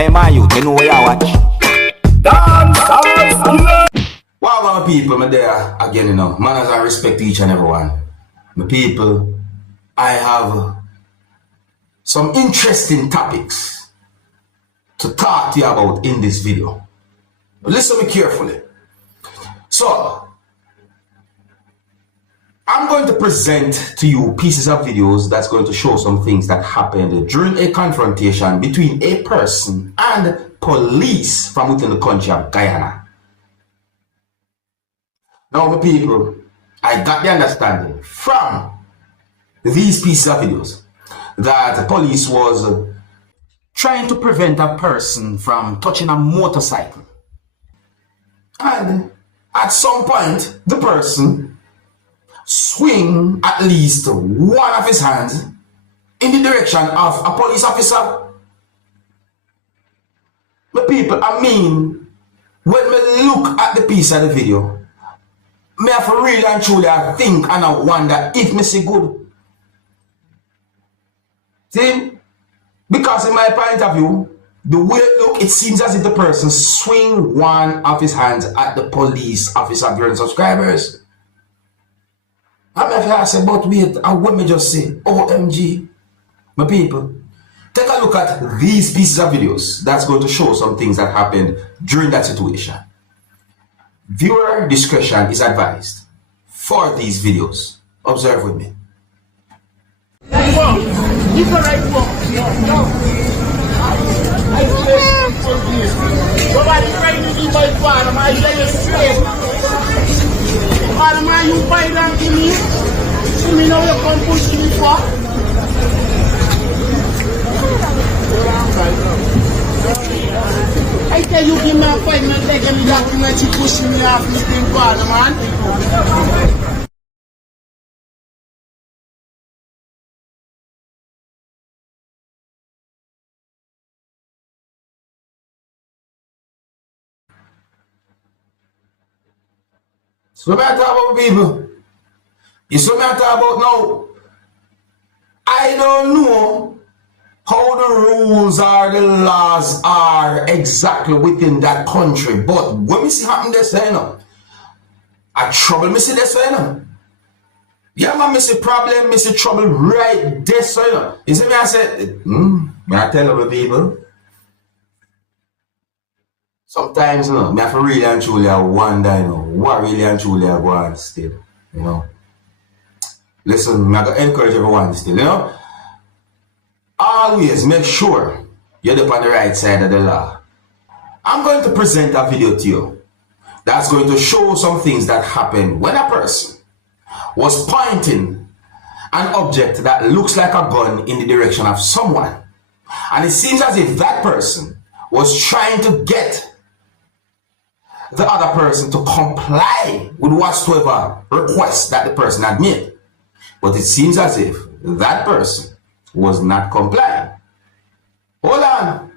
Hey man, you know where you watch? Dancehall skilla. Wow, my people, me there again, you know. Manners and respect to each and everyone. My people, I have some interesting topics to talk to you about in this video. But listen me carefully. So, I'm going to present to you pieces of videos that's going to show some things that happened during a confrontation between a person and police from within the country of Guyana. Now, my people, I got the understanding from these pieces of videos that the police was trying to prevent a person from touching a motorcycle. And at some point, the person swing at least one of his hands in the direction of a police officer. But people, I mean, when we look at the piece of the video, me have to really and truly think and I wonder if me see good. See? Because in my point of view, the way it look, it seems as if the person swing one of his hands at the police officer during subscribers. I'm if I say, but wait, I want me just say, OMG, my people, take a look at these pieces of videos that's going to show some things that happened during that situation. Viewer discretion is advised for these videos. Observe with me. Man, you fight down to me. See me now, you come push me for. I tell you, give me a fight, man, take me document, you push me off this thing, father, man. So what I talk about, people? You see what I talk about now? I don't know how the rules or the laws are exactly within that country, but when we see happen this, you know, I trouble me see this, you know. Yeah, man, me see problem, me see trouble right this, you know. You see me, I said, may I tell you, people? Sometimes, you know, me have to really and truly wonder, you know, what really and truly I want still, you know. Listen, I gotta encourage everyone still, you know. Always make sure you're on the right side of the law. I'm going to present a video to you that's going to show some things that happened when a person was pointing an object that looks like a gun in the direction of someone. And it seems as if that person was trying to get the other person to comply with whatsoever request that the person had made. But it seems as if that person was not complying. Hold on.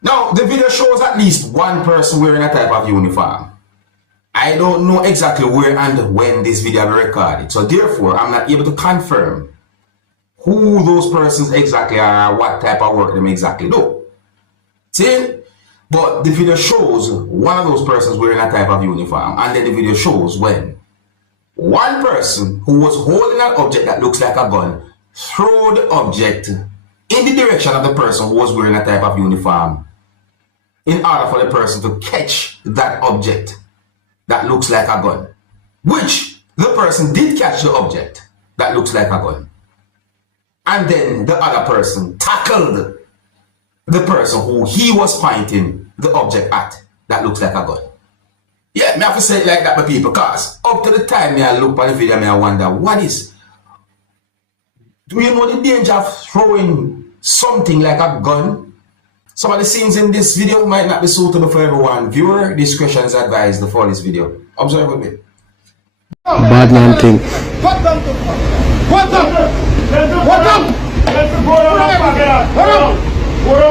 Now, the video shows at least one person wearing a type of uniform. I don't know exactly where and when this video will be recorded, so therefore I'm not able to confirm who those persons exactly are, what type of work they exactly do. See? But the video shows one of those persons wearing a type of uniform, and then the video shows when one person who was holding an object that looks like a gun threw the object in the direction of the person who was wearing a type of uniform in order for the person to catch that object that looks like a gun, which the person did catch the object that looks like a gun. And then the other person tackled the person who he was pointing the object at that looks like a gun. Yeah, me have to say it like that, my people, because up to the time me I look at the video, me I wonder, what is? Do you know the danger of throwing something like a gun? Some of the scenes in this video might not be suitable for everyone. Viewer discretion is advised for this video. Observe with me. Bad man thing. What up? What up? What up? What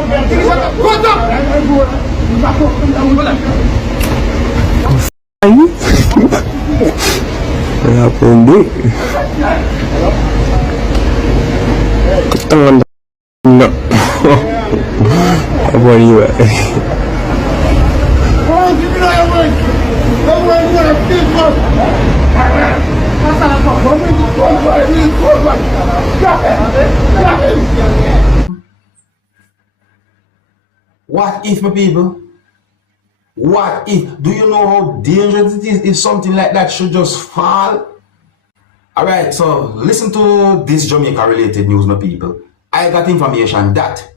Kaya po hindi. Katangan na. How about you? Oh, give me that one. That one you want to think of. What if, my people? What if? Do you know how dangerous it is if something like that should just fall? Alright, so listen to this Jamaica related news, my people. I got information that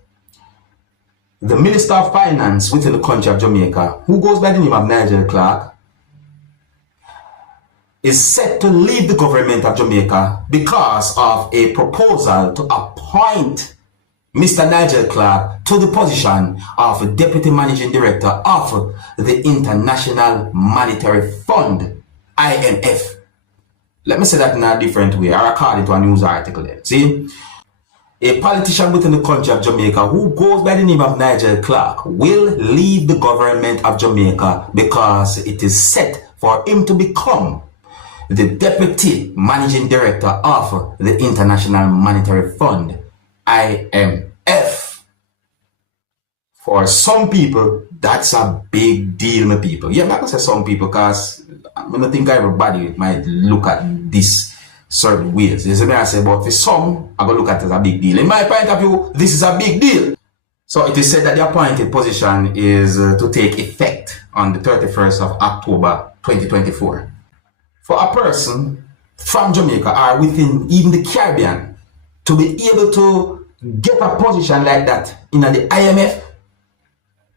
the Minister of Finance within the country of Jamaica, who goes by the name of Nigel Clarke, is set to leave the government of Jamaica because of a proposal to appoint Mr. Nigel Clarke to the position of Deputy Managing Director of the International Monetary Fund, IMF. Let me say that in a different way, or according to a news article there. See, a politician within the country of Jamaica who goes by the name of Nigel Clarke will leave the government of Jamaica because it is set for him to become the Deputy Managing Director of the International Monetary Fund, IMF. For some people, that's a big deal, my people. Yeah, I'm not gonna say some people because I don't think everybody might look at this certain ways. You see me I say, but for some, I'm gonna look at it as a big deal. In my point of view, this is a big deal. So it is said that the appointed position is to take effect on the 31st of October 2024. For a person from Jamaica or within even the Caribbean to be able to get a position like that in the IMF,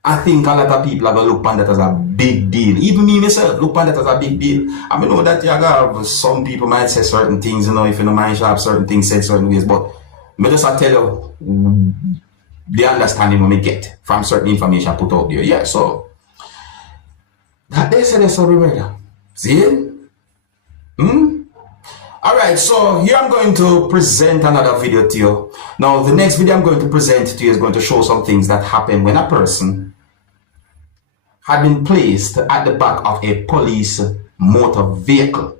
I think a lot of people are going to look upon that as a big deal. Even me myself look upon that as a big deal. I mean, know that you have some people might say certain things, you know, if you don't mind, you have certain things said certain ways, but I just tell you the understanding we get from certain information put out there. Yeah, so that they say that's how we murder. See it? Alright, so here I'm going to present another video to you. Now, the next video I'm going to present to you is going to show some things that happen when a person had been placed at the back of a police motor vehicle.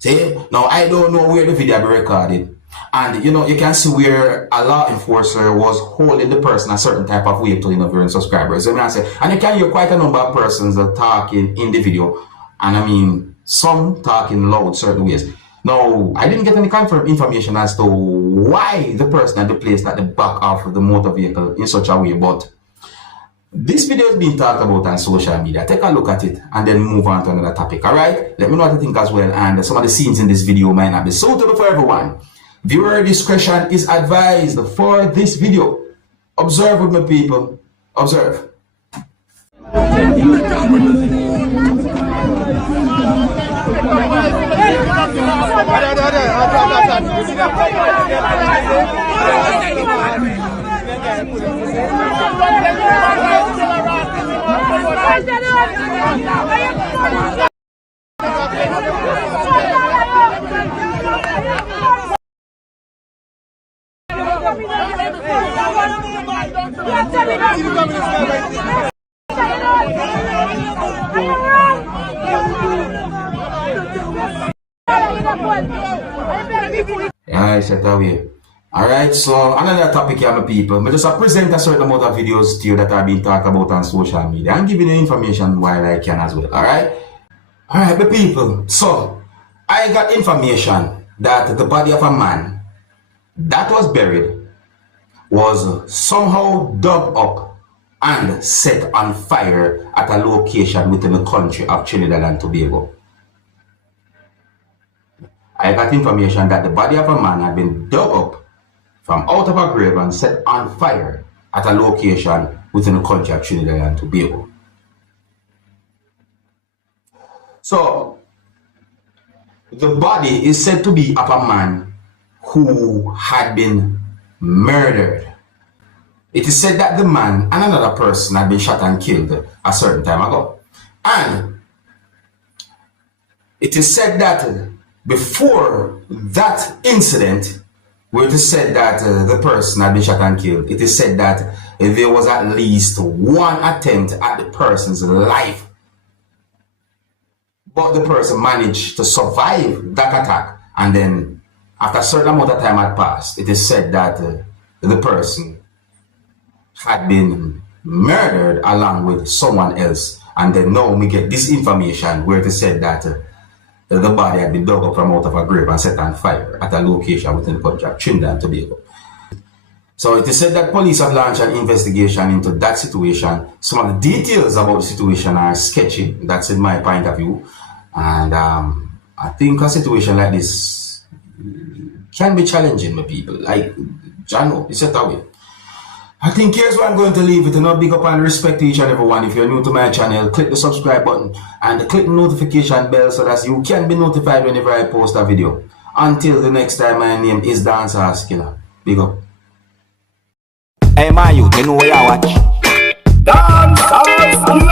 See? Now, I don't know where the video be recorded. And, you know, you can see where a law enforcer was holding the person a certain type of way to, you know, viewing subscribers. And you can hear quite a number of persons talking in the video. And I mean, some talking loud certain ways. Now, I didn't get any confirmed information as to why the person had been placed at the back of the motor vehicle in such a way, but this video is being talked about on social media. Take a look at it and then move on to another topic, alright? Let me know what you think as well, and some of the scenes in this video might not be suitable for everyone. Viewer discretion is advised for this video. Observe with me, people. Observe. I said that way. Alright, so another topic here, my people. I just present a certain amount of videos to you that are being talked about on social media and giving you information while I can as well. Alright? Alright, my people. So I got information that the body of a man that was buried was somehow dug up and set on fire at a location within the country of Trinidad and Tobago. I got information that the body of a man had been dug up from out of a grave and set on fire at a location within the country of Trinidad and Tobago. So, the body is said to be of a man who had been murdered. It is said that the man and another person had been shot and killed a certain time ago. And it is said that before that incident, where it is said that the person had been shot and killed, it is said that there was at least one attempt at the person's life. But the person managed to survive that attack, and then after a certain amount of time had passed, it is said that the person had been murdered along with someone else. And then now we get this information where it said that the body had been dug up from out of a grave and set on fire at a location within the country of Trinidad and Tobago. So it is said that police have launched an investigation into that situation. Some of the details about the situation are sketchy. That's in my point of view. And I think a situation like this can be challenging with people. Like, Jano, it's set away. I think here's where I'm going to leave it. And big up and respect to each and every one. If you're new to my channel, click the subscribe button and click the notification bell so that you can be notified whenever I post a video. Until the next time, my name is Dancehall Skilla. Big up. Hey, my youth, you know where you watch? Dancehall Skilla.